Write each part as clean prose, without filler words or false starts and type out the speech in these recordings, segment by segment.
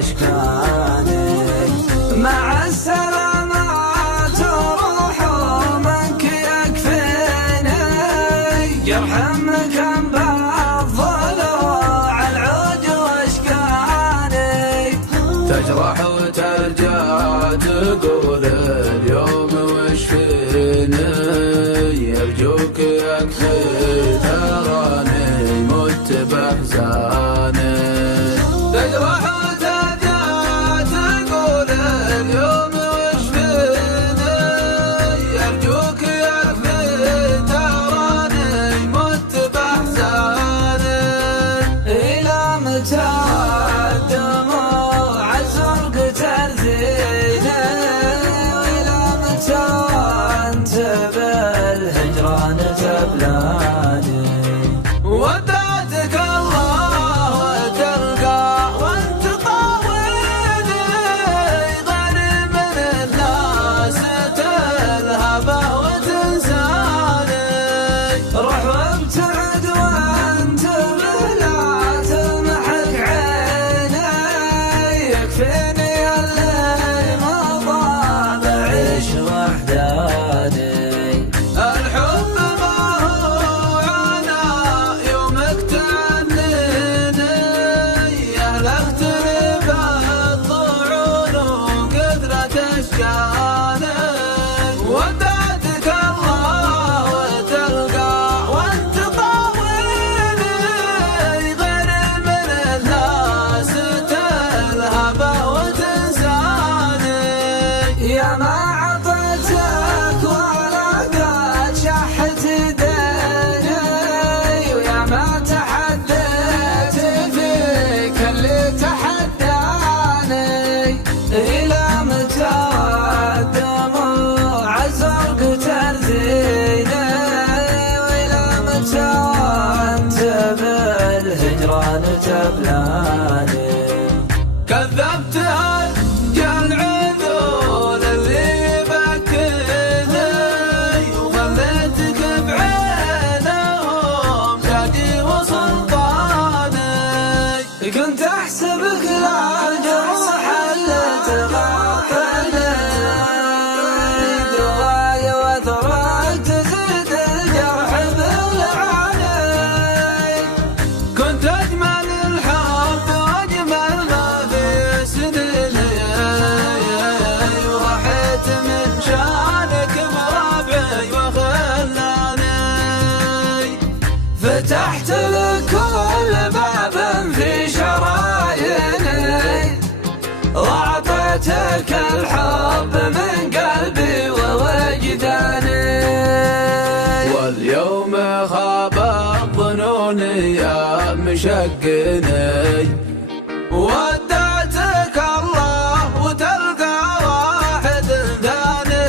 واشكاني. مع السلامات روح منك يكفيني، جرح مكان بالضلوع العود واشكاني. تجرح وترجع تقول اليوم وش فيني، يرجوك يكفي تراني مت بأحزاني. تجرح وترجع تقول اليوم وش فيني، يرجوك يكفي تراني مت بأحزاني. إلى متى الدموع الزرق ترزيني، وإلى متى أنت بالهجران تبلاني. ودعتك الله وتلقى وانت طاويني، غير من الناس تلهبه وتنساني. روح وابتعد وانت بلا تمحك عيني، يكفيني اللي مضى بعيش وحداني. الحب ما هو عناء يومك تعنيني، أهلكت لي بالطعون وقدرة أشجاني. ودعتك الله وتلقى وانت طاويني، غير من الناس تلهبه وتنساني. يا ما عطيتك ولا قد شحت ديني، ويا ما تحديت فيك اللي تحداني. إلى متى الدموع الزرق ترزيني، وإلى متى أنت بالهجران تبلاني. كذبت هرجل عذول اللي يبكيني، وخليتك بعينهم تاجي وسلطاني. كنت أحسبك لا جروح اللي تغطيني، دواي وثرك تزيد الجرح بالعاني. كنت أجمل الحب وأجمل ما في سنيني، وضحيت من شانك بربعي وخلاني. فتحت لكل باب في شراييني، وأعطيتك الحب من قلبي ووجداني. واليوم خاب الظنون يا مشقني، ودعتك الله وتلقى واحد ثاني.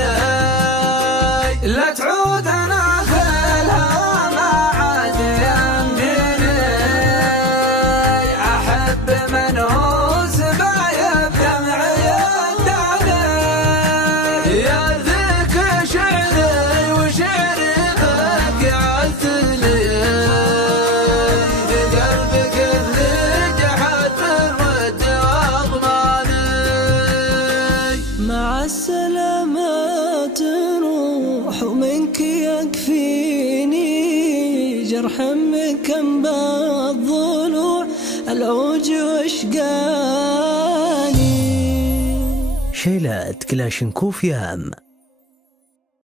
لا تعود أنا في الهوى ما عاد يمديني، أحب من هو سبايب دمعي الداني. يا ذيك شعري وشعري بك عزني، في قلبك اللي جحد بالود واضماني. مع السلامات روح ومنك يكفيني، جرح مكان بالضلوع العوج واشقاني. شيلات كلاشنكوف يام.